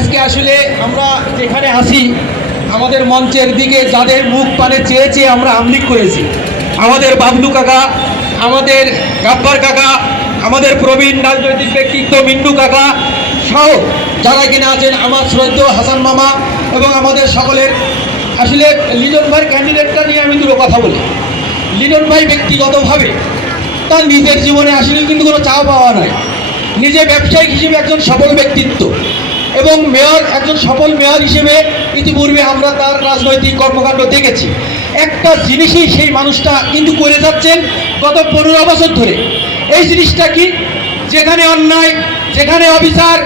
আজকে আসলে আমরা যেখানে আসি আমাদের মঞ্চের দিকে যাদের মুখ পানে চেয়ে চেয়ে আমরা আমলিক করেছি আমাদের বাবলু কাকা, আমাদের গাব্বার কাকা, আমাদের প্রবীণ রাজনৈতিক ব্যক্তিত্ব মিন্টু কাকা সহ যারা কিনা আছেন আমার শ্রদ্ধ হাসান মামা এবং আমাদের সকলের। আসলে লিজন ভাই ক্যান্ডিডেটটা নিয়ে আমি দুটো কথা বলি। লিজন ভাই ব্যক্তিগতভাবে তার নিজের জীবনে আসলে কিন্তু কোনো চাওয়া পাওয়া নাই নিজে ব্যবসায়িক হিসেবে একজন সফল ব্যক্তিত্ব। এবং মেয়র, একজন সফল মেয়র হিসেবে ইতিপূর্বে আমরা তার রাজনৈতিক কর্মকাণ্ড দেখেছি। একটা জিনিসই সেই মানুষটা কিন্তু করে যাচ্ছেন গত পনেরো বছর ধরে। এই জিনিসটা কি? যেখানে অন্যায়, যেখানে অবিচার,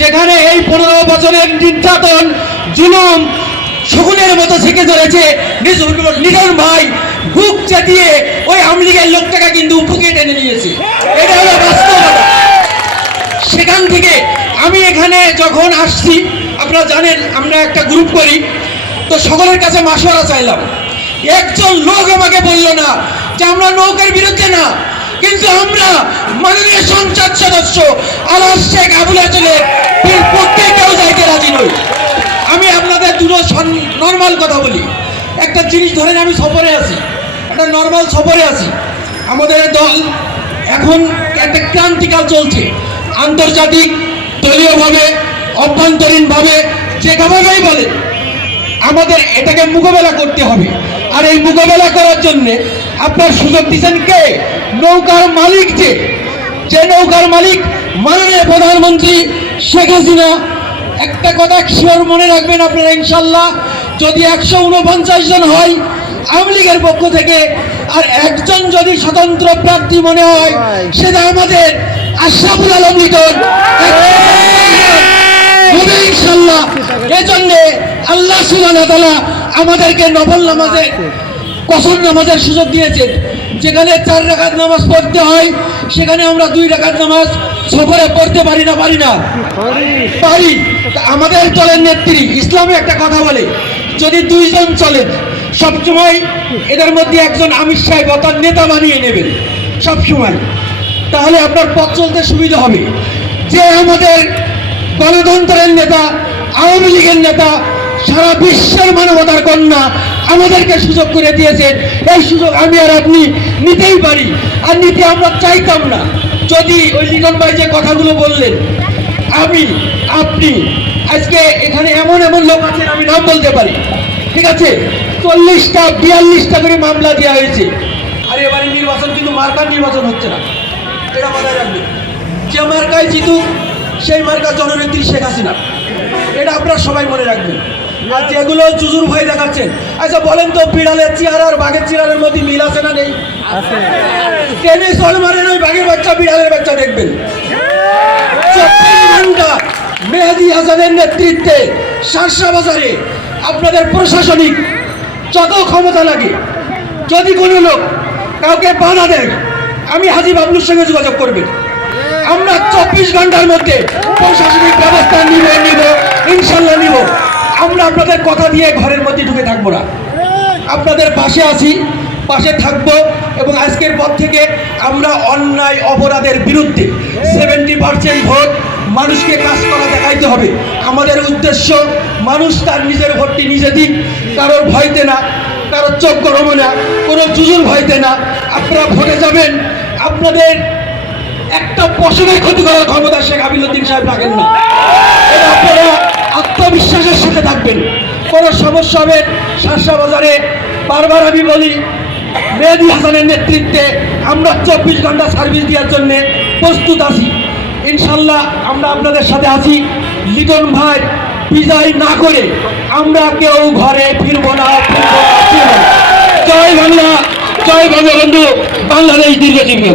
যেখানে এই পনেরো বছরের নির্যাতন, জুলুম, শকুনের মতো থেকে ধরেছে লিটন ভাই, বুক চাটিয়ে ওই আমলিগের লোকটাকে কিন্তু উপকে টেনে নিয়েছে। এটা হলো বাস্তবতা। সেখান থেকে আমি এখানে যখন আসছি, আপনারা জানেন, আমরা একটা গ্রুপ করি, তো সকলের কাছে মাসোয়ারা চাইলাম। একজন লোক আমাকে বলল না যে আমরা নৌকার বিরুদ্ধে না, কিন্তু আমরা মাননীয় সংসদ সদস্য আলাস শেখ আবুল হাসনের কেউ যাইতে রাজি নই। আমি আপনাদের দুটো নর্মাল কথা বলি। একটা জিনিস ধরেন, আমি সফরে আছি। একটা নর্মাল সফরে আছি। আমাদের দল এখন একটা ক্রান্তিকাল চলছে। আন্তর্জাতিক দলীয়ভাবে, অভ্যন্তরীণভাবে যেভাবেই বলে আমাদের এটাকে মোকাবেলা করতে হবে। আর এই মোকাবেলা করার জন্য আপনার সুযোগ দিচ্ছেন কে? নৌকার মালিক যে। যে নৌকার মালিক মাননীয় প্রধানমন্ত্রী শেখ হাসিনা। একটা কথা শিওর মনে রাখবেন আপনারা ইনশাল্লাহ যদি একশো উনপঞ্চাশ জন হয় আওয়ামী লীগের পক্ষ থেকে, আর একজন যদি স্বতন্ত্র প্রার্থী মনে হয়, সেটা আমাদের আশরাফুল আলম লিটন এজন্য আল্লাহ তাআলা আমাদেরকে নফল নামাজে, কসর নামাজের সুযোগ দিয়েছেন যেখানে চার রাকাত নামাজ পড়তে হয়, সেখানে আমরা দুই রাকাত নামাজ সফরে পড়তে পারি না পারি না। পারি। আমাদের দলের নেত্রী ইসলামে একটা কথা বলে, যদি দুইজন চলেন সবসময় এদের মধ্যে একজন আমির সাহেব অর্থাৎ নেতা বানিয়ে নেবেন, সবসময়। তাহলে আপনার পথ চলতে সুবিধা হবে। যে আমাদের গণতন্ত্রের নেতা আওয়ামী লীগের নেতা সারা বিশ্বের মানবতার কন্যা আমাদেরকে সুযোগ করে দিয়েছেন। এই সুযোগ আমি আর আপনি নিতেই পারি। আর নিতে আমরা চাইতাম না। যদি ওই লিটন ভাই যে কথাগুলো বললেন, আমি, আপনি, আজকে এখানে এমন এমন লোক আছেন, আমি নাম বলতে পারি। ঠিক আছে? চল্লিশটা, বিয়াল্লিশটা করে মামলা দেওয়া হয়েছে। আর এবারে নির্বাচন কিন্তু মার্কার নির্বাচন হচ্ছে না। এটা মাথায় রাখবেন। যে মার্কায় জিতুক, সেই মার্কা জননেত্রী শেখ হাসিনা। এটা আপনারা সবাই মনে রাখবেন। আর যেগুলো জুজুর ভয় দেখাচ্ছেন আচ্ছা বলেন তো বিড়ালের চেয়ার আর বাঘের চেয়ারের মধ্যে মিল আছে না নেই? ট্রেনে চল মারেন ওই বাঘের বাচ্চা বিড়ালের বাচ্চা দেখবেন। চব্বিশ ঘণ্টা মেহেদি হাসানের নেতৃত্বে শার্শা বাজারে আপনাদের প্রশাসনিক যত ক্ষমতা লাগে যদি কোনো লোক কাউকে বাধা দেয় আমি হাজি বাবলুর সঙ্গে যোগাযোগ করবেন আমরা চব্বিশ ঘণ্টার মধ্যে প্রশাসনিক ব্যবস্থা নিব নিব, ইনশাল্লাহ নিব। আমরা আপনাদের কথা দিয়ে ঘরের মধ্যে ঢুকে থাকব না। আপনাদের পাশে আছি, পাশে থাকব এবং আজকের পর থেকে আমরা অন্যায় অপরাধের বিরুদ্ধে সেভেন্টি পার্সেন্ট ভোট মানুষকে কাজ করা দেখাইতে হবে। আমাদের উদ্দেশ্য, মানুষ তার নিজের ভোটটি নিজে দিক কারোর ভয়তে না কারোর চোখ গরমে না, কোনো জুজুর ভয়তে না। আপনারা ভোটে যাবেন, আপনাদের একটা পশমের ক্ষতি করার ক্ষমতা শেখ আবিলুদ্দিন সাহেব রাখেন না আপনারা আত্মবিশ্বাসের সাথে থাকবেন কোনো সমস্যা হবে শাসা বাজারে, বারবার আমি বলি, মেহেদি হাসানের নেতৃত্বে আমরা চব্বিশ ঘণ্টা সার্ভিস দেওয়ার জন্য প্রস্তুত আছি ইনশাল্লাহ আমরা আপনাদের সাথে আছি লিটন ভাই, বিজয় না করে আমরা কেউ ঘরে ফিরবো না। জয় বাংলা, জয় বঙ্গবন্ধু বাংলাদেশ দীর্ঘজীবী।